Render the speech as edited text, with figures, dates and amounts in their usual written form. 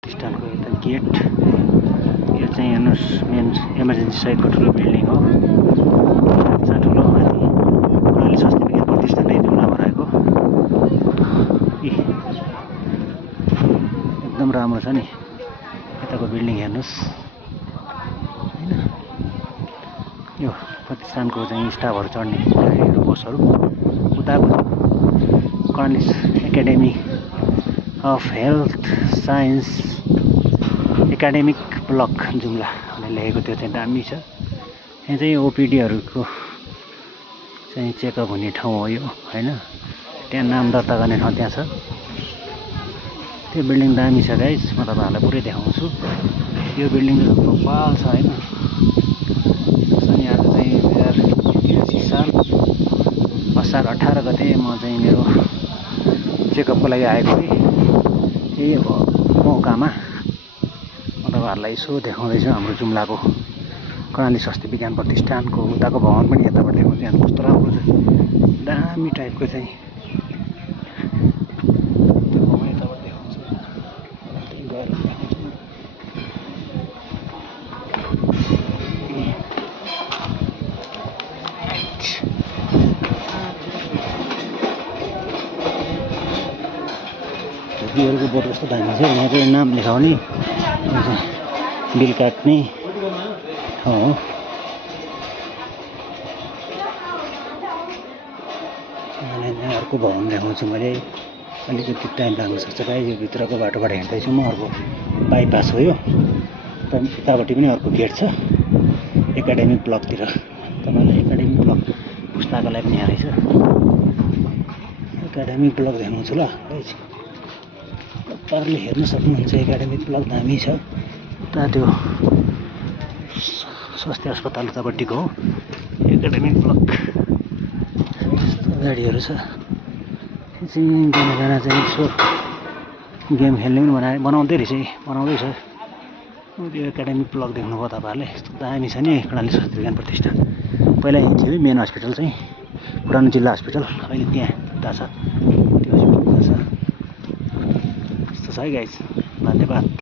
प्रतिष्ठानको यता गेट यो चाहिँ हेर्नुहोस् मेन इमर्जेन्सी साइडको ठुलो बिल्डिङ हो। ठुलो माथि कर्णाली स्वास्थ्य विज्ञान प्रतिष्ठान नै जुम्लामा रहेको एकदम राम्रो छ नि। यताको बिल्डिङ हेर्नुहोस् हैन, यो प्रतिष्ठानको चाहिँ स्टाफहरू चढ्ने गाडीहरू बसहरू उताको Karnali academy of health science academic block Jumla भनेर लेखेको त्यो चाहिँ दामी छ। यहाँ चाहिँ ओपिडीहरूको चाहिँ चेकअप हुने ठाउँ हो यो हैन। त्यहाँ नाम दर्ता गर्ने ठाउँ त्यहाँ छ। त्यो बिल्डिङ दामी छ गाइस, म तपाईहरुलाई पुरै देखाउँछु। यो बिल्डिङ भोपाल छ हैन। अनि आज चाहिँ 2083 साल असार 18 गते म चाहिँ मेरो चेकअपको लागि आएको थिएँ। यही मौकामा म तपाईहरुलाई यसो देखाउँदैछु हाम्रो जुम्लाको कर्णाली स्वास्थ्य विज्ञान प्रतिष्ठानको उताको भवन पनि यताबाट देखाउँछु। यहाँ कस्तो राम्रो छ, दामी टाइपको चाहिँ त्यो भवन यताबाट देखाउँछु। गएर देखाउँछु। बिलको बोर्ड कस्तो दामी छ। यहाँ चाहिँ नाम लेखाउने, बिल काट्ने ठाउँ हो। यहाँ अर्को भवन देखाउँछु मैले। अलिकति टाइम लाग्न सक्छ गाइस, यो भित्रको बाटोबाट हिँड्दैछु म। अर्को बाइपास हो यो। यतापट्टि पनि अर्को गेट छ एकाडेमिक ब्लकतिर। तपाईँलाई एकाडेमिक ब्लक पुस्तकालय पनि यहाँ रहेछ। एकाडेमिक ब्लक देखाउँछु ल गाइस, तपाईँहरूले हेर्न सक्नुहुन्छ। एकाडेमिक ब्लक दामी छ। उता त्यो स्वास्थ्य अस्पताल उतापट्टिको हो एकाडेमिक ब्लक। गाडीहरू छ चाहिँ जाना चाहिँ यसो गेम खेल्ने पनि बनाउँदै रहेछ, बनाउँदैछ। त्यो एकाडेमिक ब्लक देख्नुभयो तपाईँहरूले, यस्तो दामी छ नि कर्णाली स्वास्थ्य विज्ञान प्रतिष्ठान। पहिला यहीँ थियो मेन हस्पिटल चाहिँ, पुरानो जिल्ला हस्पिटल। अहिले त्यहाँ उता छ, त्यो हस्पिटल छ। यस्तो छ है गाइस, धन्यवाद।